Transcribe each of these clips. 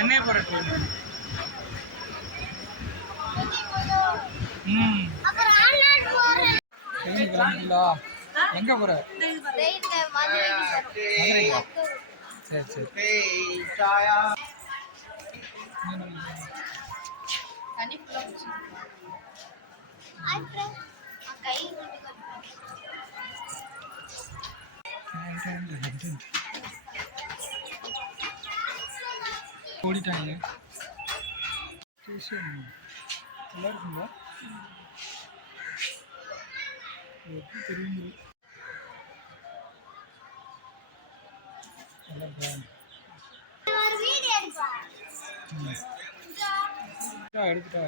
சென்னை போகிற ட்ரெயின் ம். ட்ரெயின் கிளம்பிங்களா எங்கே போகிற சரி சரி. கை ஓடிட்டாங்க நல்லா இருக்குங்களா எப்படி தெரியுங்க நல்லா இருக்கா ஒரு வீடியோ எடுப்பா ம். ஆ, எடுத்துட்டா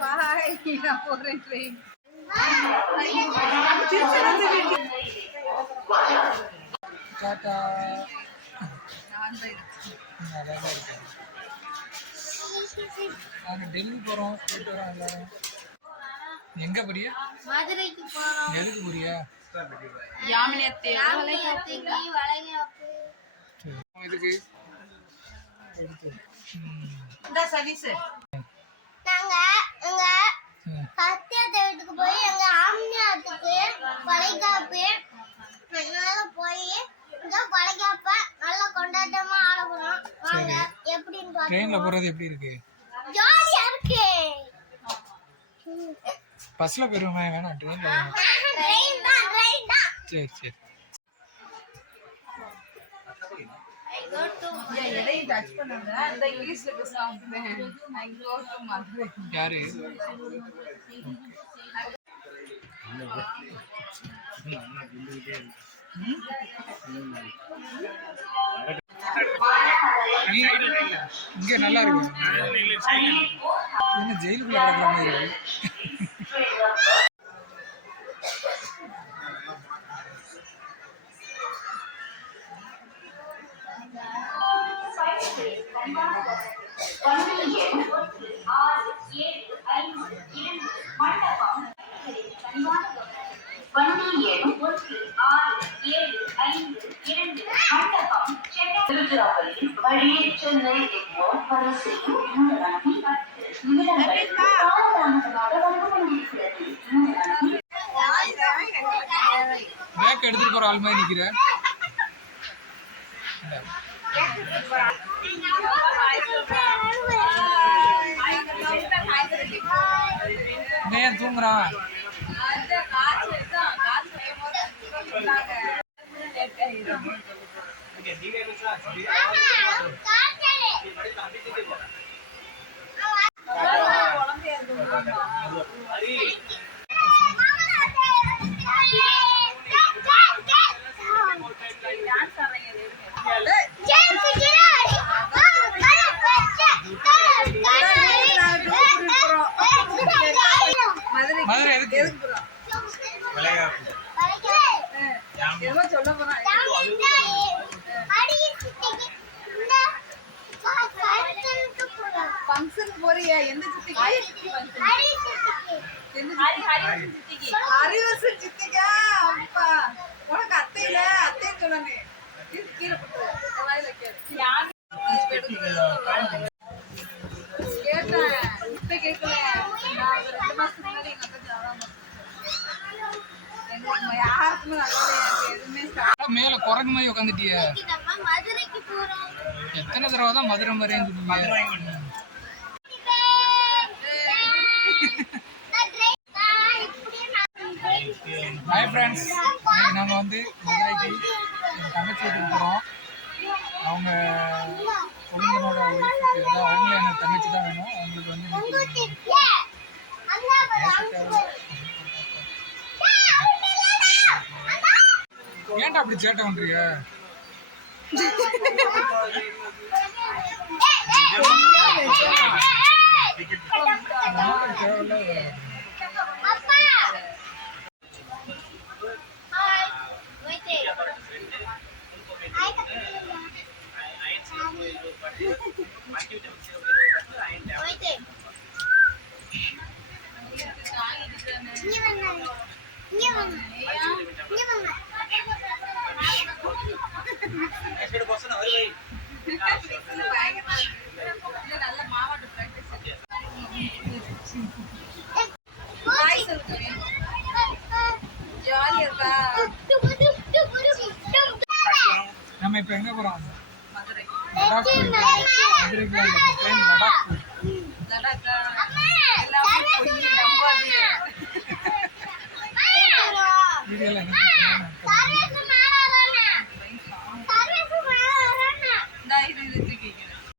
பாய் நான் போறேன் ட்ரெயின் நாங்கள் டெல்லி போகிறோம் போயிட்டு வரோம் எல்லாரும். எங்கே போறியா மதுரைக்கு போறோம். எதுக்கு போறியா யாமினி அத்தை. இந்த சதீஷ். நாங்க எங்க போய் எங்க ஆம்னியாத்துக்கு வளைகாப்பு அதனால போய் இங்க வளைகாப்ப நல்லா கொண்டாட்டமா ஆட போறோம் வாங்க எப்படின்னு ட்ரெயினில் போகிறது எப்படி இருக்கு? ஜாலியா இருக்கு. பஸ்ஸில் போயிருவோமே? வேணாம் ட்ரெயினில் சரி சரி. எதையும் இங்க நல்லா இருக்கு என்ன ஜெயிலுக்குள்ள கிடக்குற மாதிரி Thank you. வழியே சென்னை எக்மோர் வரை செய்யும் இந்த வண்டி நிமிடங்கள் காலதாமதமாக வந்து கொண்டிருக்கிறது இந்த வண்டி பேக் எடுத்துட்டு போற ஆள் மாதிரி நிக்கிற இவன் ஏன் தூங்குறான் மதுரை எதுக்கு? ஏதோ சொல்ல போறான் ஃபங்க்ஷன் போறியா எந்த சித்திக்கு எந்த சித்திக்கு ஹரிவர்சன் சித்திக்கா அப்பா உனக்கு அத்தையில அத்தைன்னு சொன்னானே இது கீழே போட்டு வாயில வைக்காது கேட்டேன் இப்ப கேட்கல நான் ஒரு ரெண்டு மாசத்துக்கு முன்னாடி எங்க அக்கா ஜாதகம் எங்களுக்கு யாருக்குமே நல்ல எதுவுமே start மேல குரங்கு மாதிரி உட்காந்துட்டிய மதுரைக்கு போறோம். எத்தனை தடவை தான் மதுரை மாதிரின்னு சொன்னீங்க. ஹாய் ஃப்ரெண்ட்ஸ் நாங்கள் வந்து மதுரைக்கு தங்கச்சி வீட்டுக்கு போகிறோம் அவங்க குழந்தைனோட அதாவது அவங்களும் எனக்கு தங்கச்சி தான் வேணும் அவங்களுக்கு வந்து ஏன்டா அப்படி சேட்டை பண்றீங்க நமக்கு தேவையில்ல நம்ம இப்போ எங்கே போகிறோம் லடாக் மதுரைக்கு